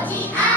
Lord, he